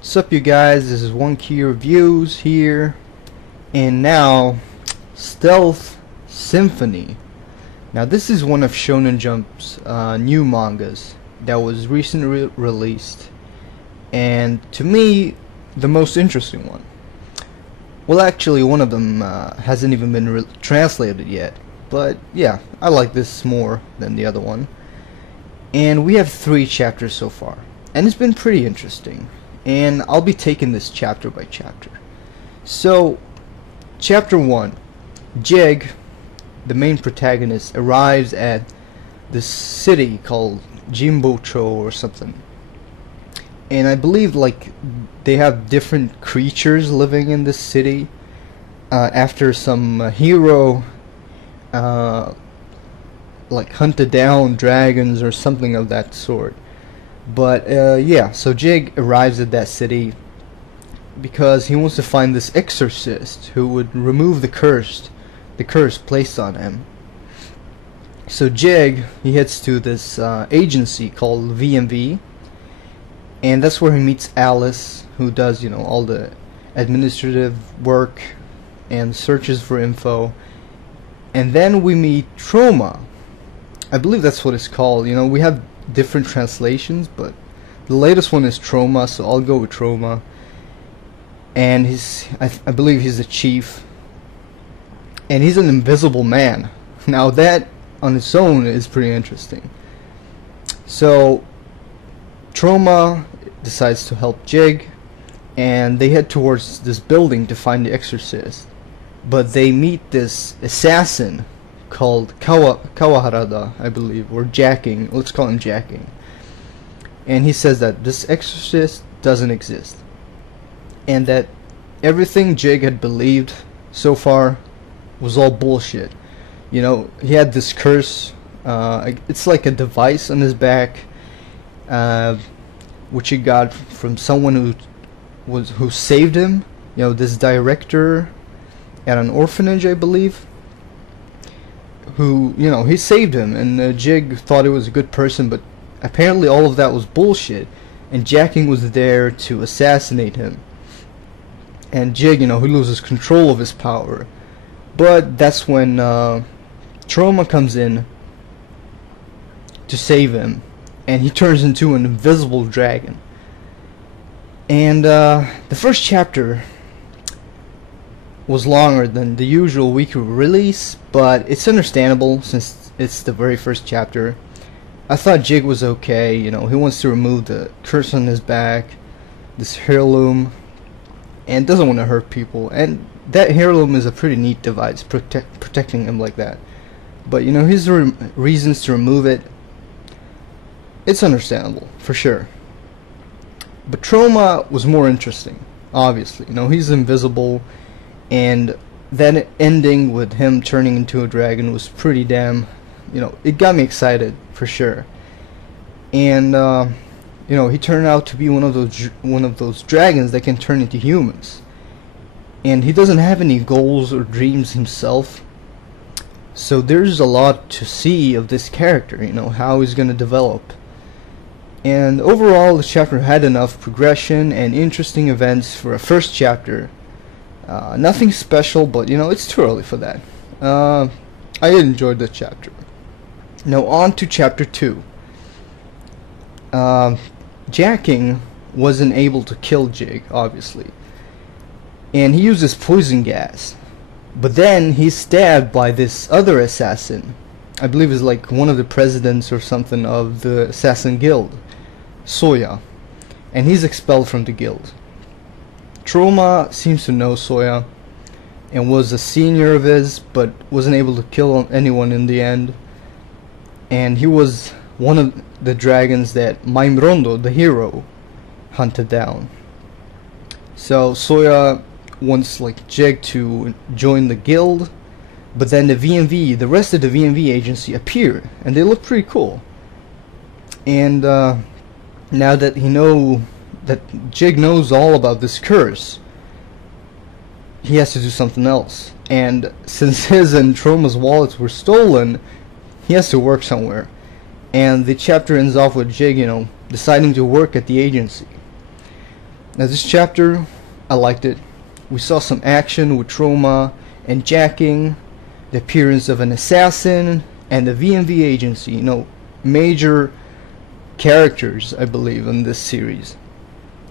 What's up, you guys? This is One Key Reviews here, and now Stealth Symphony. Now this is one of Shonen Jump's new mangas that was recently released, and to me the most interesting one. Well, actually one of them hasn't even been translated yet, but yeah, I like this more than the other one. And we have 3 chapters so far, and it's been pretty interesting. And I'll be taking this chapter by chapter. So, chapter 1, Jig, the main protagonist, arrives at this city called Jimbocho or something. And I believe like they have different creatures living in this city after some hero like hunted down dragons or something of that sort. But yeah, so Jig arrives at that city because he wants to find this exorcist who would remove the curse placed on him. So Jig, he heads to this agency called VMV, and that's where he meets Alice, who does, you know, all the administrative work and searches for info. And then we meet Troma. I believe that's what it's called. You know, we have different translations, but the latest one is Troma, so I'll go with Troma. And I believe he's the chief, and he's an invisible man. Now that on its own is pretty interesting. So Troma decides to help Jig, and they head towards this building to find the exorcist, but they meet this assassin called Kawaharada, I believe, or Jacking. Let's call him Jacking. And he says that this exorcist doesn't exist, and that everything Jig had believed so far was all bullshit. You know, he had this curse. It's like a device on his back, which he got from someone who saved him. You know, this director at an orphanage, I believe, who, you know, he saved him, and Jig thought he was a good person, but apparently all of that was bullshit, and Jacking was there to assassinate him. And Jig, you know, he loses control of his power. But that's when Troma comes in to save him, and he turns into an invisible dragon. And the first chapter was longer than the usual weekly release, but it's understandable since it's the very first chapter. I thought Jig was okay. You know, he wants to remove the curse on his back, this heirloom, and doesn't want to hurt people. And that heirloom is a pretty neat device, protecting him like that. But you know, his reasons to remove it, it's understandable for sure. But Troma was more interesting, obviously. You know, he's invisible, and that ending with him turning into a dragon was pretty damn, you know, it got me excited for sure. And you know, he turned out to be one of those dragons that can turn into humans. And he doesn't have any goals or dreams himself, so there's a lot to see of this character, you know, how he's gonna develop. And overall, the chapter had enough progression and interesting events for a first chapter. Nothing special, but you know, it's too early for that. I enjoyed the chapter. Now on to chapter 2. Jacking wasn't able to kill Jig, obviously, and he uses poison gas. But then he's stabbed by this other assassin. I believe is like one of the presidents or something of the assassin guild, Souya, and he's expelled from the guild. Troma seems to know Souya and was a senior of his, but wasn't able to kill anyone in the end. And he was one of the dragons that Maimrondo, the hero, hunted down. So Souya wants like Jig to join the guild, but then the rest of the VMV agency appear, and they look pretty cool. And now that Jig knows all about this curse, he has to do something else. And since his and Troma's wallets were stolen, he has to work somewhere. And the chapter ends off with Jig, you know, deciding to work at the agency. Now this chapter, I liked it. We saw some action with Troma and jacking, the appearance of an assassin, and the VMV agency. You know, major characters, I believe, in this series.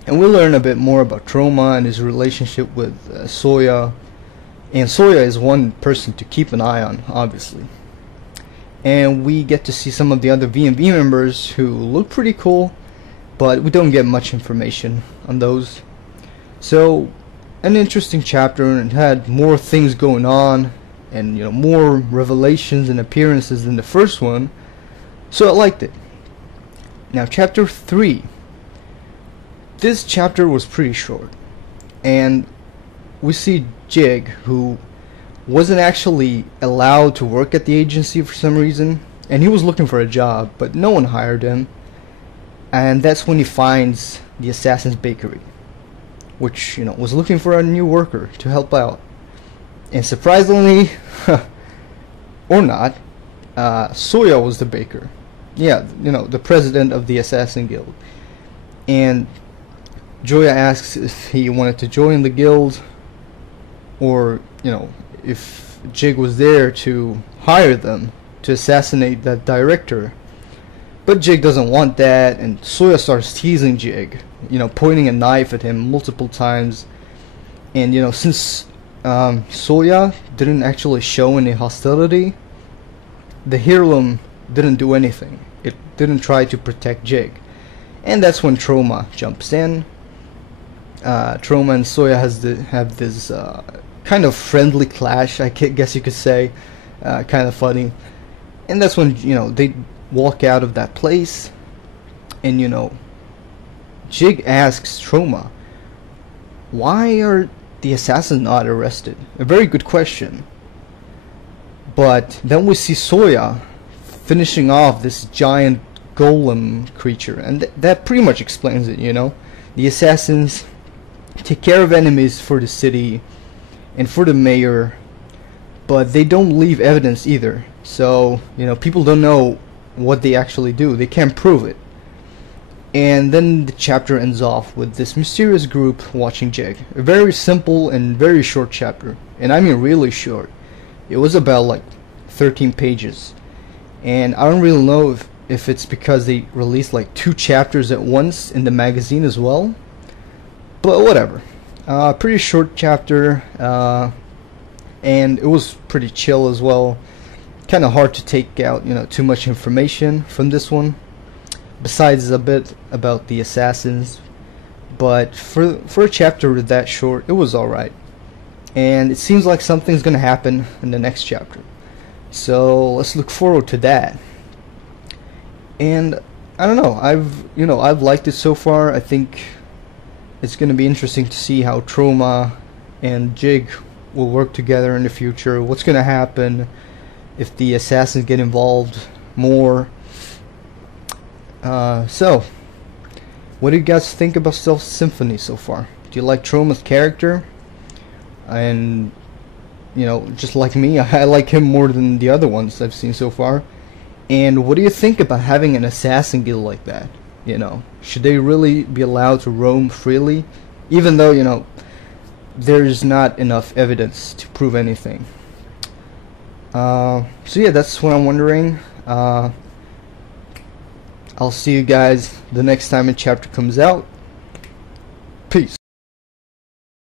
And we'll learn a bit more about Troma and his relationship with Souya. And Souya is one person to keep an eye on, obviously. And we get to see some of the other VMV members who look pretty cool, but we don't get much information on those. So, an interesting chapter, and it had more things going on, and you know, more revelations and appearances than the first one. So I liked it. Now, chapter 3. This chapter was pretty short, and we see Jig, who wasn't actually allowed to work at the agency for some reason, and he was looking for a job, but no one hired him. And that's when he finds the Assassin's Bakery, which, you know, was looking for a new worker to help out. And surprisingly, or not, Souya was the baker. Yeah, you know, the president of the Assassin Guild. And Joya asks if he wanted to join the guild, or, you know, if Jig was there to hire them to assassinate that director. But Jig doesn't want that, and Souya starts teasing Jig, you know, pointing a knife at him multiple times. And, you know, since Souya didn't actually show any hostility, the heirloom didn't do anything. It didn't try to protect Jig. And that's when Troma jumps in. Troma and Souya have this kind of friendly clash, I guess you could say, kind of funny. And that's when, you know, they walk out of that place, and, you know, Jig asks Troma, why are the assassins not arrested? A very good question. But then we see Souya finishing off this giant golem creature, and that pretty much explains it, you know. The assassins take care of enemies for the city and for the mayor, but they don't leave evidence either. So, you know, people don't know what they actually do. They can't prove it. And then the chapter ends off with this mysterious group watching Jig. A very simple and very short chapter. And I mean really short. It was about like 13 pages. And I don't really know if it's because they released like 2 chapters at once in the magazine as well. But whatever. Pretty short chapter. And it was pretty chill as well. Kind of hard to take out, you know, too much information from this one, besides a bit about the assassins. But for a chapter that short, it was alright. And it seems like something's gonna happen in the next chapter, so let's look forward to that. And I don't know, I've liked it so far. I think it's gonna be interesting to see how Troma and Jig will work together in the future. What's gonna happen if the assassins get involved more. So, what do you guys think about Stealth Symphony so far? Do you like Troma's character? And, you know, just like me, I like him more than the other ones I've seen so far. And what do you think about having an assassin guild like that? You know, should they really be allowed to roam freely? Even though, you know, there's not enough evidence to prove anything. So yeah, that's what I'm wondering. I'll see you guys the next time a chapter comes out. Peace.